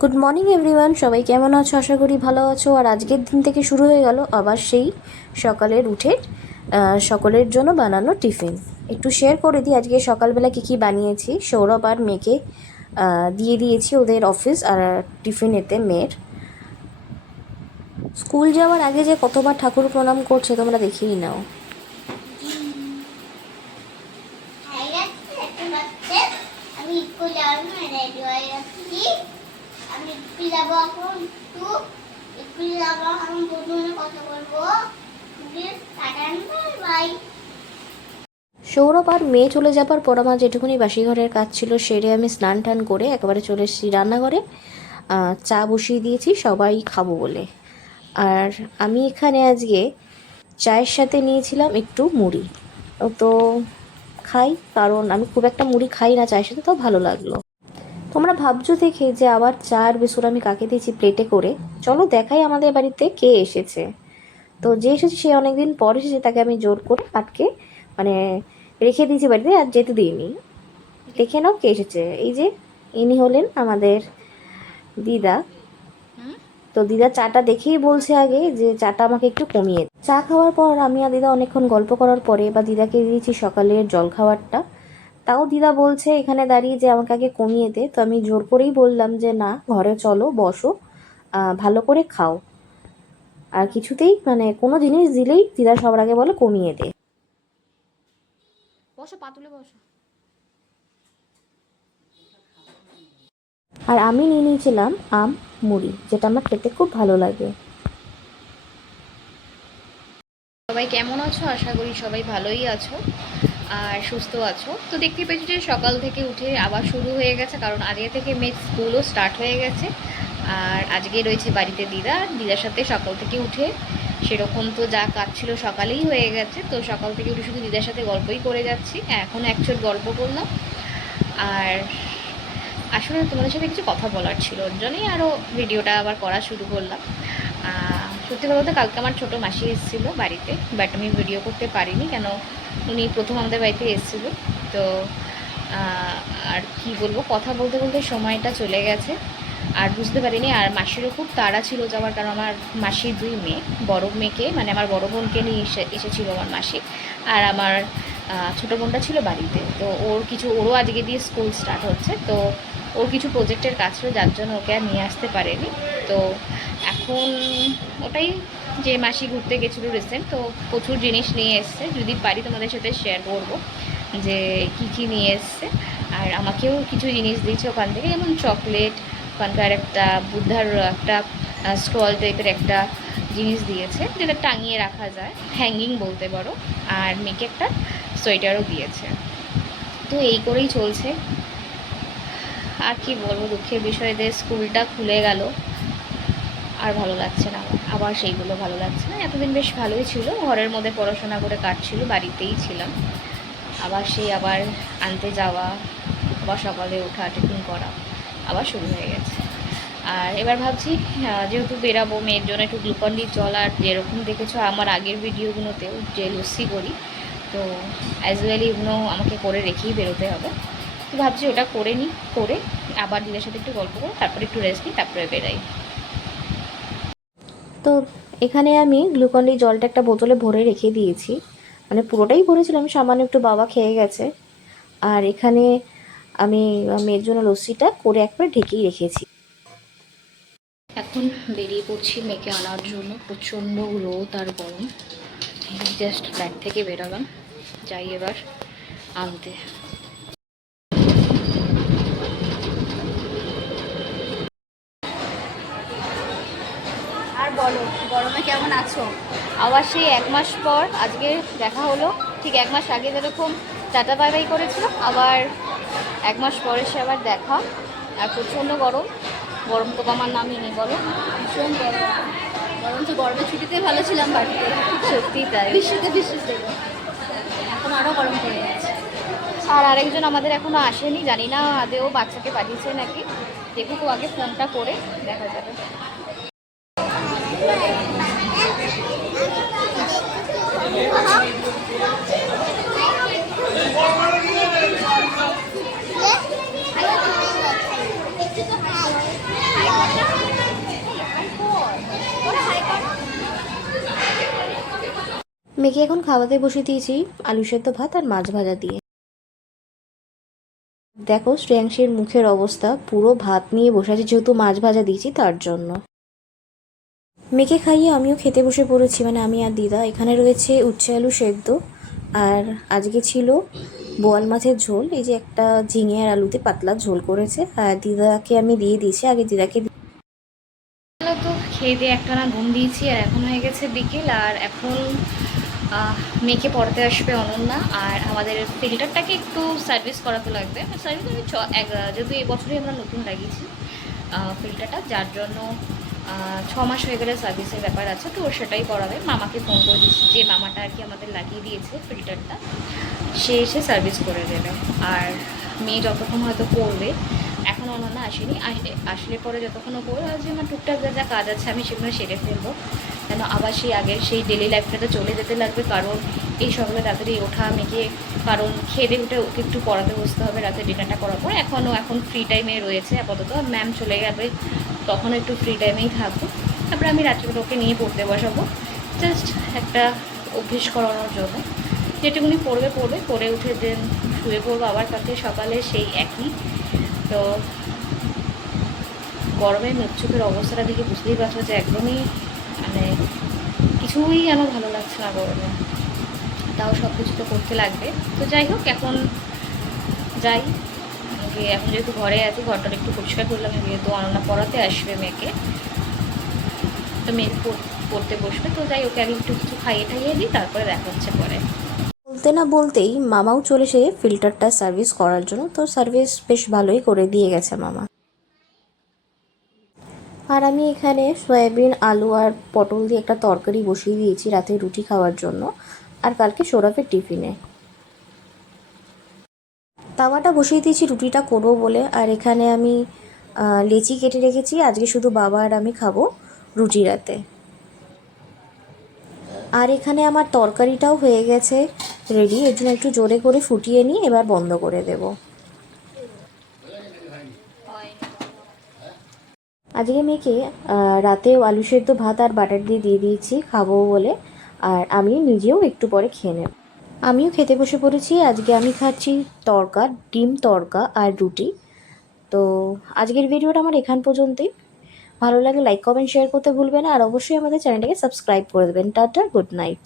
Good morning everyone, সবাই কেমন আছো? আশা করি ভালো আছো। আর আজকের দিন থেকে শুরু হয়ে গেল আবার সেই সকালের উঠে সকলের জন্য বানানো টিফিন। একটু শেয়ার করে দিই আজকে সকালবেলা কী কী বানিয়েছি। সৌরভ আর মেয়েকে দিয়ে দিয়েছি ওদের অফিস আর টিফিনেতে। মেয়ের স্কুল যাওয়ার আগে যে কতবার ঠাকুর প্রণাম করছে তোমরা দেখেই নাও। আমি স্কুল যাওয়ার রেডি হয়ে যাচ্ছি। আমি স্কুল যাবো এখন, স্কুল যাবো এখন, বন্ধুদের কথা বলবো। বাই। সৌরভ আর মেয়ে চলে যাবার পর আমার যেটুকুনি বাসি ঘরের কাজ ছিল সেরে আমি স্নান টান করে একেবারে চলে এসেছি রান্নাঘরে। চা বসিয়ে দিয়েছি সবাই খাবো বলে। আর আমি এখানে আজকে চায়ের সাথে নিয়েছিলাম একটু মুড়ি। তো খাই, কারণ আমি খুব একটা মুড়ি খাই না চায়ের সাথে, তো ভালো লাগলো। তোমরা ভাবছো দেখে যে আবার চা আর বিস্কুট আমি কাকে দিয়েছি প্লেটে করে। চলো দেখাই আমাদের বাড়িতে কে এসেছে। তো যে এসেছে সে অনেকদিন পর এসেছে, তাকে আমি জোর করে আটকে মানে রেখে দিয়েছি বাড়িতে, আর যেতে দিইনি। দেখে নাও কে এসেছে। এই যে ইনি হলেন আমাদের দিদা। তো দিদা চাটা দেখেই বলছে আগে যে চাটা আমাকে একটু কমিয়ে। চা খাওয়ার পর আমি আর দিদা অনেকক্ষণ গল্প করার পরে বা দিদাকে দিয়েছি সকালের জল খাবারটা। তাও দিদা বলছে এখানে দাঁড়িয়ে যে আমাকে আগে কমিয়ে দে। তো আমি জোর করেই বললাম যে না, ঘরে চলো, বসো, ভালো করে খাও। আর কিছুতেই কোনো জিনিস দিলেই দিদা সবার আগে বলে কমিয়ে দে। বসো, পাতুলে বসো। আর আমি নিয়ে নিয়েছিলাম আম মুড়ি, যেটা আমার খেতে খুব ভালো লাগে। সবাই কেমন আছো? আশা করি সবাই ভালোই আছো আর সুস্থ আছো। তো দেখতে পেয়েছি যে সকাল থেকে উঠে আবার শুরু হয়ে গেছে, কারণ আজকে থেকে মেয়ের স্কুলও স্টার্ট হয়ে গেছে। আর আজকে রয়েছে বাড়িতে দিদার সাথে সকাল থেকে উঠে সেরকম তো যা কাজ ছিল সকালেই হয়ে গেছে। তো সকাল থেকে উঠে শুধু দিদার সাথে গল্পই করে যাচ্ছি। এখন অ্যাকচুয়াল গল্প করলাম। আর আসলে তোমাদের সাথে কিছু কথা বলার ছিল, ওর জন্যই আরও ভিডিওটা আবার করা শুরু করলাম। সত্যি কথা বলতে কালকে আমার ছোটো মাসি এসেছিলো বাড়িতে, বাট আমি ভিডিও করতে পারিনি, কেন উনি প্রথম আমাদের বাড়িতে এসেছিলো। তো আর কি বলবো, কথা বলতে বলতে সময়টা চলে গেছে আর বুঝতে পারিনি। আর মাসিরও খুব তাড়া ছিল যাওয়ার, কারণ আমার মাসির দুই মেয়ে, বড় মেয়েকে আমার বড় বোনকে নিয়ে এসেছিলো আমার মাসি। আর আমার ছোটো বোনটা ছিল বাড়িতে। তো ওরও আজকে দিয়ে স্কুল স্টার্ট হচ্ছে। তো ওর কিছু প্রজেক্টের কাজ ছিল, যার জন্য ওকে আর নিয়ে আসতে পারেনি। তো এখন ওটাই, যে মাসি ঘুরতে গেছিলো রিসেন্ট, তো প্রচুর জিনিস নিয়ে এসছে। যদি পারি তোমাদের সাথে শেয়ার করব যে কী নিয়ে এসছে। আর আমাকেও কিছু জিনিস দিয়েছে ওখান থেকে, যেমন চকলেট, ওখানকার একটা বুদ্ধার একটা স্টল টাইপের একটা জিনিস দিয়েছে, যেটা টাঙিয়ে রাখা যায়, হ্যাঙ্গিং বলতে পারো। আর মেয়েকে একটা সোয়েটারও দিয়েছে। তো এই করেই চলছে। আর কি বলবো, দুঃখের বিষয় যে স্কুলটা খুলে গেল, আর ভালো লাগছে না। আবার সেইগুলো ভালো লাগছে না। এতদিন বেশ ভালোই ছিল, ঘরের মধ্যে পড়াশোনা করে কাটছিল, বাড়িতেই ছিলাম। আবার আনতে যাওয়া, আবার সকালে ওঠা, টিফিন করা আবার শুরু হয়ে গেছে। আর এবার ভাবছি যেহেতু বেরাবো, মেয়ের জন্য একটু গ্লুকন-ডি জল, আর যেরকম দেখেছো আমার আগের ভিডিওগুলোতেও যে লস্যি করি, তো অ্যাজ ওয়েল এগুলো আমাকে করে রেখেই বেরোতে হবে। তো ভাবছি ওটা করে নিই, করে আবার দিদির সাথে একটু গল্প করে তারপরে একটু রেস্ট নিই, তারপরে বেরাই। তো এখানে আমি গ্লুকন-ডি জলটা একটা বোতলে ভরে রেখে দিয়েছি, পুরোটাই ভরেছিলাম, সামান্য একটু বাবা খেয়ে গেছে। আর এখানে আমি মেয়ের জন্য লস্যিটা করে একবারে ঢেকেই রেখেছি। এখন বেরিয়ে পড়ছি মেয়েকে আনার জন্য। প্রচণ্ড রোদ আর গরম, জাস্ট ফ্ল্যাট থেকে বেরোলাম, যাই এবার আনতে। আর বলো, গরমে কেমন আছো? আবার সেই 1 মাস পর আজকে দেখা হলো। ঠিক 1 মাস আগে যেরকম টাটা বাই বাই করেছিলাম, আবার 1 মাস পরে সে আবার দেখা। আর প্রচণ্ড গরম, গরম তো আমার নামই নেই, বলো। ভীষণ গরম, বরঞ্চ গরমের ছুটিতে ভালো ছিলাম বাড়িতে। সত্যি তাই, বৃষ্টিতে এখন আরও গরম পড়ে গেছে। আর আরেকজন আমাদের এখনও আসেনি, জানি না আদেও বাচ্চাকে পাঠিয়েছে নাকি। দেখুক, আগে ফোনটা করে দেখা যাবে। মেয়েকে এখন খাওয়াতে বসে দিয়েছি আলু সেদ্ধ ভাত আর মাছ ভাজা দিয়ে। দেখো শ্রেয়াংশীর মুখের অবস্থা, পুরো ভাত নিয়ে বসে আছে, যেহেতু মাছ ভাজা দিয়েছি তার জন্য। মেয়েকে খাইয়ে আমিও খেতে বসে পড়েছি, মানে আমি আর দিদা। এখানে রয়েছে উচ্ছে আলু সেদ্ধ, আর আজকে ছিল বোয়াল মাছের ঝোল। এই যে একটা ঝিঙে আর আলুতে পাতলা ঝোল করেছে, আর দিদাকে আমি দিয়ে দিয়েছি। আগে দিদাকে তো খেয়ে দিয়ে একটানা ঘুম দিয়েছি, আর এখন হয়ে গেছে বিকেল। আর এখন মেয়েকে পড়াতে আসবে অনন্যা, আর আমাদের ফিল্টারটাকে একটু সার্ভিস করাতে লাগবে। সার্ভিস আমি যেহেতু এবছরই আমরা নতুন লাগিয়েছি ফিল্টারটা, যার জন্য 6 মাস হয়ে গেলে সার্ভিসের ব্যাপার আছে, তো সেটাই করাবে। মামাকে ফোন করে দিচ্ছি, যে মামাটা আর কি আমাদের লাগিয়ে দিয়েছে ফিল্টারটা, সে এসে সার্ভিস করে দেবে। আর মেয়ে যতক্ষণ হয়তো পড়বে, এখন অনন্যা আসেনি, আসলে পরে যতক্ষণ ও পড়বে, যে আমার টুকটাক যা যা কাজ আছে আমি সেগুলো সেরে ফেলবো, কেন আবার সেই আগের সেই ডেলি লাইফটাতে চলে যেতে লাগবে। কারণ এই সকালে তাড়াতাড়ি ওঠা মেয়েকে, কারণ খেয়ে উঠে ওকে একটু পড়াতে বসতে হবে রাতে ডিনারটা করার পর। এখন ফ্রি টাইমে রয়েছে আপাতত, ম্যাম চলে যাবে তখনও একটু ফ্রি টাইমেই থাকবো। তারপরে আমি রাত্রিবেলা ওকে নিয়ে পড়তে বসাবো, জাস্ট একটা অভ্যেস করানোর জন্য। যেটুকুনি পড়বে পড়ে উঠে দেন শুয়ে পড়বো আবার কালকে সকালে সেই একই। তো গরমে মুখ চোখের অবস্থাটা দেখে বুঝতেই পারছো যে একদমই মানে কিছুই যেন ভালো লাগছে না গরমে, তাও সব কিছু তো করতে লাগবে। তো যাই হোক, এখন যাই গিয়ে, এখন যেহেতু ঘরে আছি ঘরটা একটু পরিষ্কার করলাম, যেহেতু অনন্যা পড়াতে আসবে মেয়েকে, তো মেয়ে পড়তে বসবে। তো যাই, ওকে আগে একটু কিছু খাইয়ে টাইয়ে দিই, তারপরে দেখা হচ্ছে পরে। বলতে না বলতেই মামাও চলে এসে ফিল্টারটা সার্ভিস করার জন্য। তো সার্ভিস বেশ ভালোই করে দিয়ে গেছে মামা। আর আমি এখানে সয়াবিন আলু আর পটল দিয়ে একটা তরকারি বসিয়ে দিয়েছি রাতে রুটি খাওয়ার জন্য, আর কালকে সৌরভের টিফিনে। তাওয়াটা বসিয়ে দিয়েছি রুটিটা করবো বলে। আর এখানে আমি লেচি কেটে রেখেছি, আজকে শুধু বাবা আর আমি খাবো রুটি রাতে। আর এখানে আমার তরকারিটাও হয়ে গেছে রেডি, এর জন্য একটু জোরে করে ফুটিয়ে নিয়ে এবার বন্ধ করে দেব। আজকে মেয়েকে রাতেও আলু সেদ্ধ ভাত আর বাটার দিয়ে দিয়েছি খাবো বলে, আর আমি নিজেও একটু পরে খেয়ে নেব। আমিও খেতে বসে পড়েছি। আজকে আমি খাচ্ছি তড়কা, ডিম তড়কা আর রুটি। তো আজকের ভিডিওটা আমার এখান পর্যন্তই। ভালো লাগে লাইক কমেন্ট শেয়ার করতে ভুলবেন না, আর অবশ্যই আমাদের চ্যানেলটাকে সাবস্ক্রাইব করে দেবেন। Tata, good night.